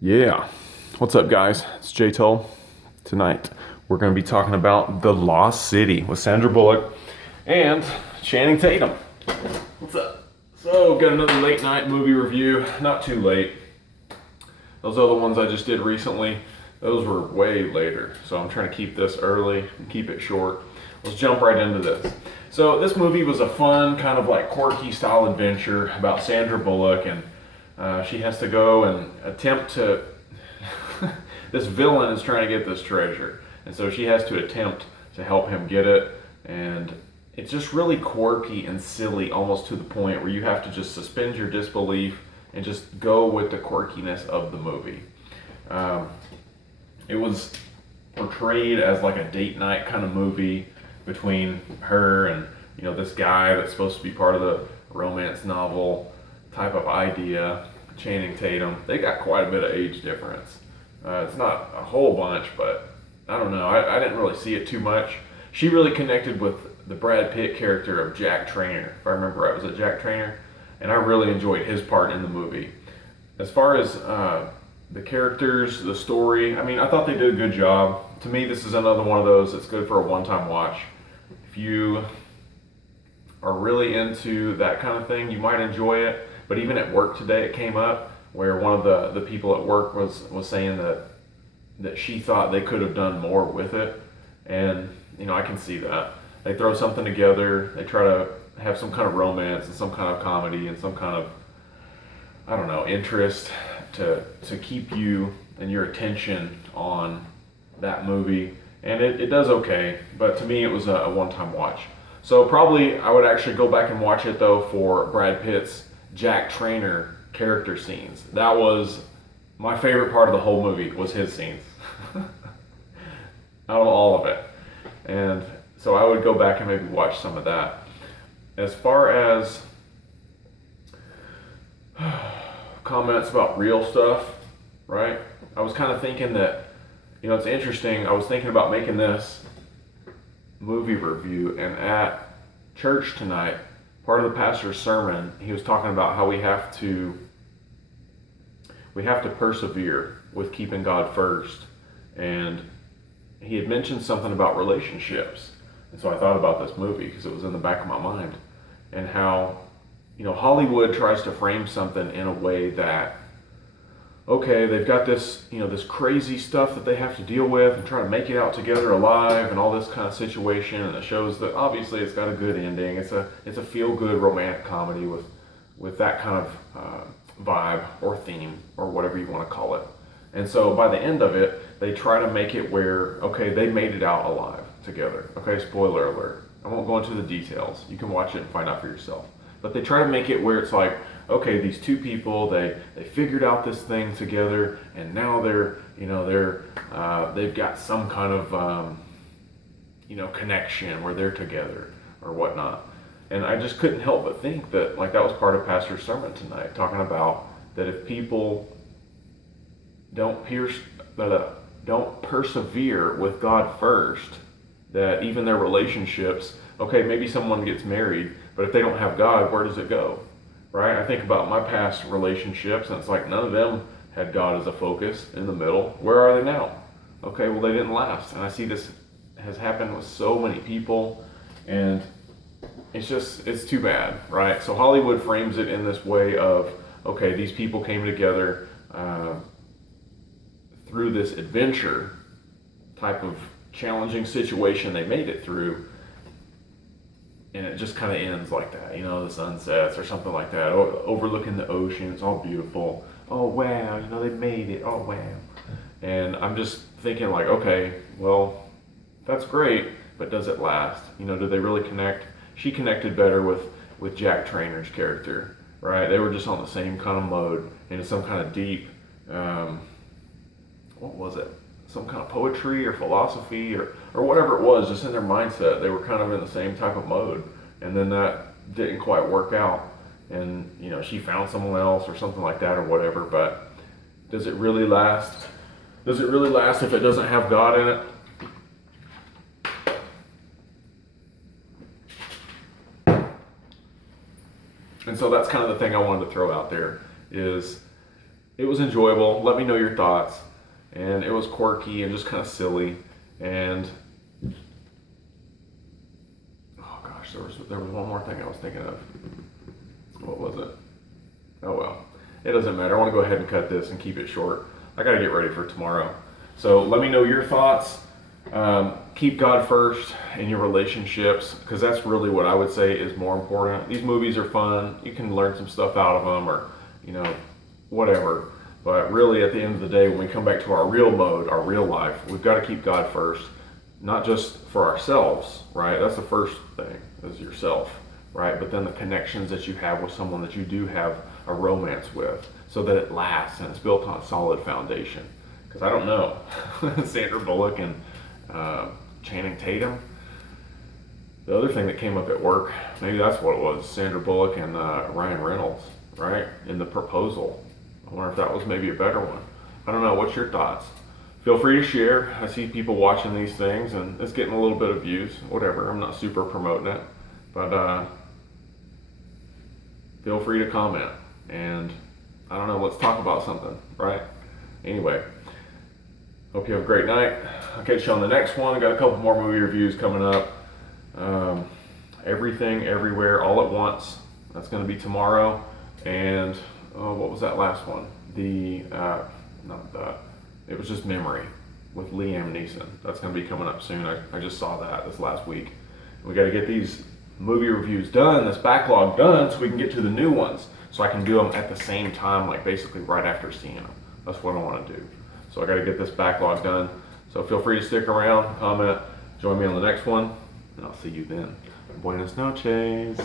Yeah. What's up, guys? It's JTull. Tonight, we're going to be talking about The Lost City with Sandra Bullock and Channing Tatum. What's up? So, got another late night movie review. Not too late. Those other ones I just did recently, those were way later. So, I'm trying to keep this early and keep it short. Let's jump right into this. So, this movie was a fun, kind of like quirky style adventure about Sandra Bullock, and she has to go and attempt to. This villain is trying to get this treasure, and so she has to attempt to help him get it. And it's just really quirky and silly, almost to the point where you have to just suspend your disbelief and just go with the quirkiness of the movie. Um, it was portrayed as like a date night kind of movie between her and this guy that's supposed to be part of the romance novel type of idea, Channing Tatum. They got quite a bit of age difference. It's not a whole bunch, but I don't know. I didn't really see it too much. She really connected with the Brad Pitt character of Jack Trainer. If I remember right, was it Jack Trainer? And I really enjoyed his part in the movie. As far as the characters, the story, I mean, I thought they did a good job. To me, this is another one of those that's good for a one-time watch. If you are really into that kind of thing, you might enjoy it. But even at work today, it came up where one of the people at work was saying that she thought they could have done more with it. And I can see that. They throw something together, they try to have some kind of romance and some kind of comedy and some kind of, I don't know, interest to keep you and your attention on that movie. And it does okay, but to me it was a one-time watch. So probably I would actually go back and watch it though for Brad Pitt's Jack Trainer character scenes. That was my favorite part of the whole movie, was his scenes. Out of all of it. And so I would go back and maybe watch some of that. As far as comments about real stuff, right? I was kind of thinking that, it's interesting. I was thinking about making this movie review, and at church tonight, part of the pastor's sermon, he was talking about how we have to persevere with keeping God first. And he had mentioned something about relationships. And so I thought about this movie because it was in the back of my mind, and how Hollywood tries to frame something in a way that, okay, they've got this this crazy stuff that they have to deal with and try to make it out together alive and all this kind of situation, and it shows that obviously it's got a good ending. It's a feel good romantic comedy with that kind of vibe or theme or whatever you want to call it. And so by the end of it, they try to make it where, okay, they made it out alive together. Okay, spoiler alert. I won't go into the details. You can watch it and find out for yourself. But they try to make it where it's like, okay, these two people, they figured out this thing together, and now they've got some kind of connection where they're together or whatnot. And I just couldn't help but think that that was part of Pastor's sermon tonight, talking about that if people don't persevere with God first, that even their relationships, okay, maybe someone gets married, but if they don't have God, where does it go? Right? I think about my past relationships, and it's like none of them had God as a focus in the middle. Where are they now? Okay, well, they didn't last. And I see this has happened with so many people, and it's too bad, right? So Hollywood frames it in this way of, okay, these people came together through this adventure type of challenging situation they made it through, and it just kind of ends like that, the sunsets or something like that, overlooking the ocean. It's all beautiful. Oh wow, they made it. Oh wow. And I'm just thinking like, okay, well, that's great, but does it last? Do they really connect? She connected better with Jack Trainer's character, right? They were just on the same kind of mode, into some kind of deep, what was it? Some kind of poetry or philosophy or whatever it was, just in their mindset. They were kind of in the same type of mode. And then that didn't quite work out. And, she found someone else or something like that or whatever. But does it really last? Does it really last if it doesn't have God in it? And so that's kind of the thing I wanted to throw out there is it was enjoyable. Let me know your thoughts. And it was quirky and just kind of silly. And oh gosh, there was one more thing I was thinking of. What was it? Oh well, it doesn't matter. I want to go ahead and cut this and keep it short. I got to get ready for tomorrow. So let me know your thoughts. Keep God first in your relationships, because that's really what I would say is more important. These movies are fun. You can learn some stuff out of them, or whatever. But really, at the end of the day, when we come back to our real mode, our real life, we've got to keep God first, not just for ourselves, right? That's the first thing, is yourself, right? But then the connections that you have with someone that you do have a romance with, so that it lasts and it's built on a solid foundation. Because I don't know, Sandra Bullock and Channing Tatum. The other thing that came up at work, maybe that's what it was, Sandra Bullock and Ryan Reynolds, right? In The Proposal. I wonder if that was maybe a better one. I don't know, what's your thoughts? Feel free to share. I see people watching these things and it's getting a little bit of views, whatever. I'm not super promoting it, but feel free to comment. And I don't know, let's talk about something, right? Anyway, hope you have a great night. I'll catch you on the next one. I got a couple more movie reviews coming up. Everything, Everywhere, All at Once. That's going to be tomorrow. And what was that last one? It was just Memory with Liam Neeson. That's going to be coming up soon. I just saw that this last week. We got to get these movie reviews done, this backlog done, so we can get to the new ones. So I can do them at the same time, like basically right after seeing them. That's what I want to do. So I got to get this backlog done. So feel free to stick around, comment, join me on the next one, and I'll see you then. Buenas noches.